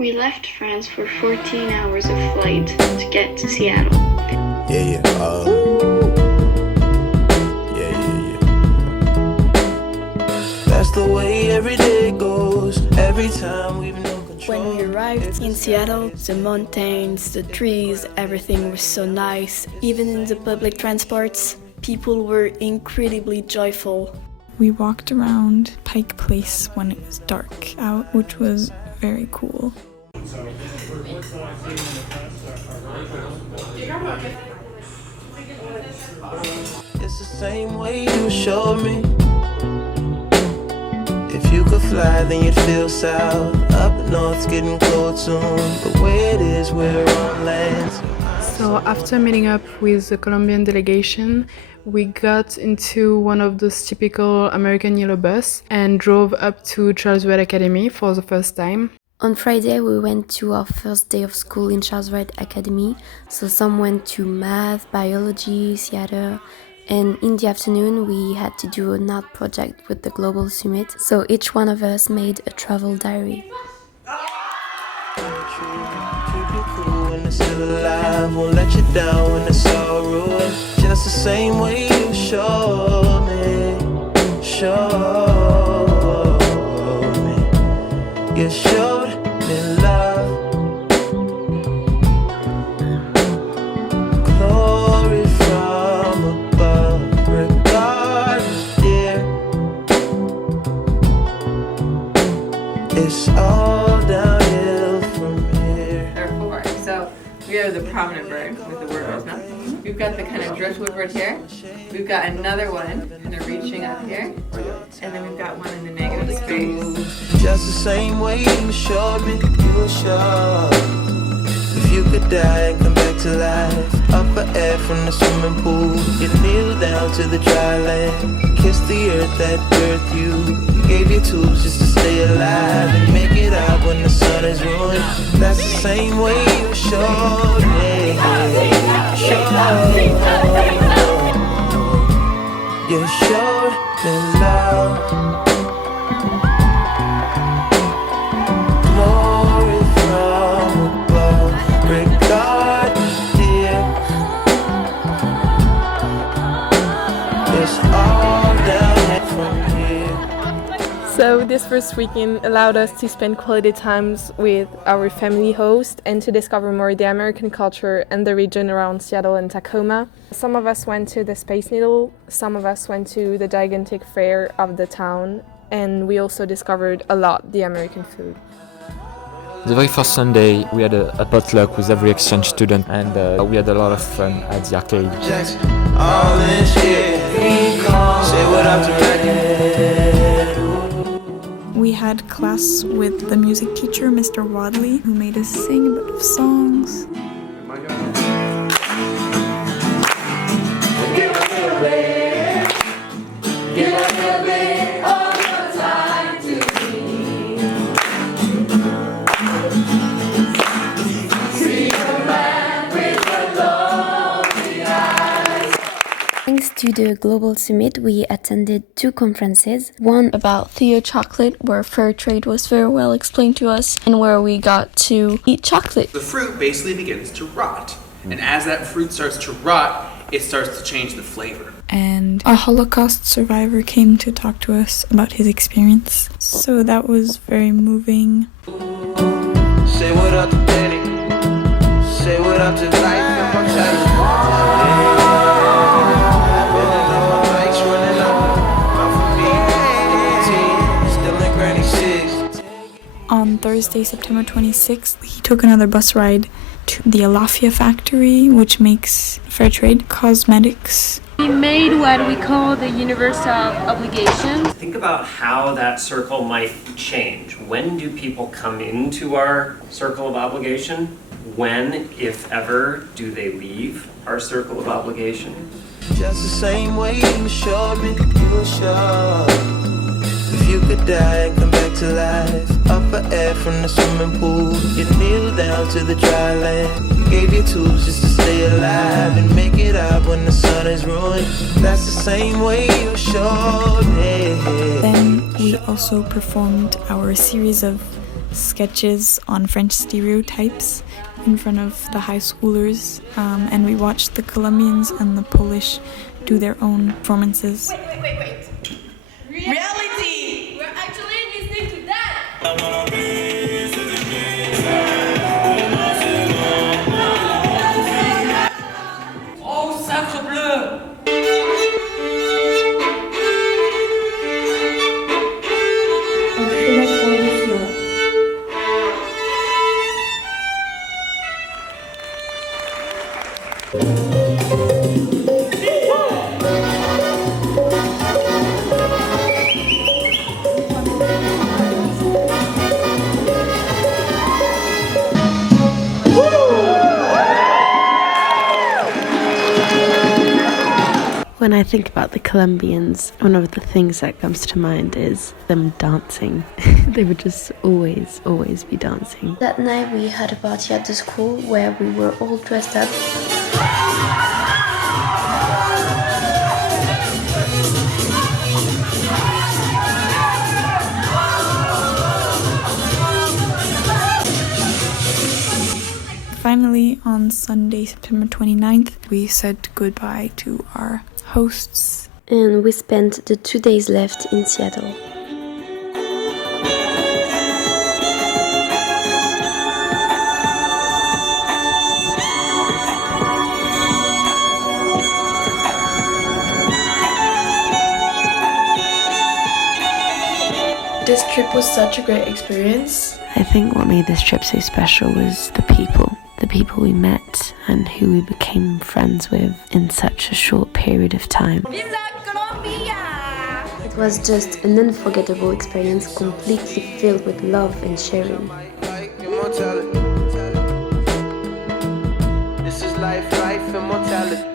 We left France for 14 hours of flight to get to Seattle. Yeah. That's the way every day goes. Every time we've no control. When we arrived in Seattle, the mountains, the trees, everything was so nice. Even in the public transports, people were incredibly joyful. We walked around Pike Place when it was dark out, which was very cool. It's the same way you showed me. If you could fly, then you'd feel south. Up north's getting cold soon. The way it is, we're on land. So after meeting up with the Colombian delegation, we got into one of those typical American yellow bus and drove up to Charles Wright Academy for the first time. On Friday, we went to our first day of school in Charles Wright Academy. So some went to math, biology, theater, and in the afternoon, we had to do an art project with the Global Summit. So each one of us made a travel diary. Keep you cool when it's still alive. Won't let you down when it's all ruined. Just the same way you showed me. You showed me love. Glory from above. Regardless, dear. It's all downhill from here. There are four. So we have the prominent bird with the word wisdom. We've got the kind of driftwood bird here. We've got another one kind of reaching up here. And then we've got one in the negative space. Just the same way you showed me, you were sure. If you could die and come back to life, up for air from the swimming pool, you'd kneel down to the dry land, kiss the earth that birthed you, gave you tools just to stay alive and make it out when the sun is ruined. That's the same way you showed me. You showed me love. Glory from above, regardless, dear. It's all down from here. So this first weekend allowed us to spend quality times with our family host and to discover more the American culture and the region around Seattle and Tacoma. Some of us went to the Space Needle, some of us went to the gigantic fair of the town, and we also discovered a lot the American food. The very first Sunday, we had a potluck with every exchange student, and we had a lot of fun at the arcade. All this shit, say what I'm We had class with the music teacher, Mr. Wadley, who made us sing a bit of songs. Thanks to the Global Summit, we attended two conferences. One About Theo chocolate, where fair trade was very well explained to us, and where we got to eat chocolate. The fruit basically begins to rot. And as that fruit starts to rot, it starts to change the flavor. And a Holocaust survivor came to talk to us about his experience. So that was very moving. Say what up to Danny. Say what up to life and my child. On Thursday, September 26th, he took another bus ride to the Alafia factory, which makes fair trade cosmetics. We made what we call the universe of obligations. Think about how that circle might change. When do people come into our circle of obligation? When, if ever, do they leave our circle of obligation? Just the same way you showed me, you were sure. If you could die and come back to life, up for air from the swimming pool, you'd kneel down to the dry land, gave you tools just to stay alive and make it out when the sun is ruined. That's the same way you showed me. Then we also performed our series of sketches on French stereotypes in front of the high schoolers, and we watched the Colombians and the Polish do their own performances. Wait. Reality! We're actually listening to that! Oh, sacre bleu! When I think about the Colombians, one of the things that comes to mind is them dancing. They would just always be dancing. That night we had a party at the school where we were all dressed up. Finally, on Sunday, September 29th, we said goodbye to our hosts. And we spent the 2 days left in Seattle. This trip was such a great experience. I think what made this trip so special was the people we met and who we became friends with in such a short period of time. It was just an unforgettable experience, completely filled with love and sharing. This is life, immortality.